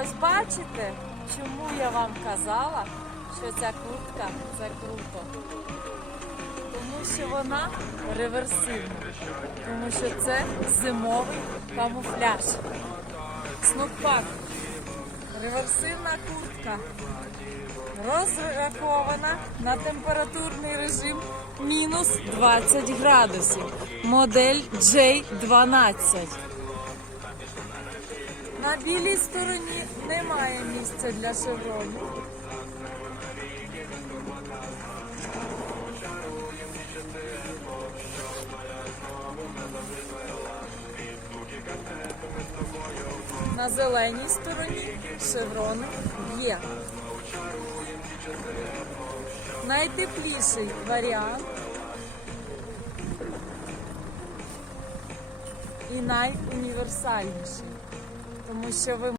Ось бачите, чому я вам казала, що ця куртка це круто. Тому що вона реверсивна. Тому що це зимовий камуфляж. Снуппак. Реверсивна куртка. Розрахована на температурний режим мінус 20 градусів. Модель J12. На білій стороні немає місця для шеврону. На зеленій стороні шеврону є. Найтепліший варіант і найуніверсальніший, тому що ви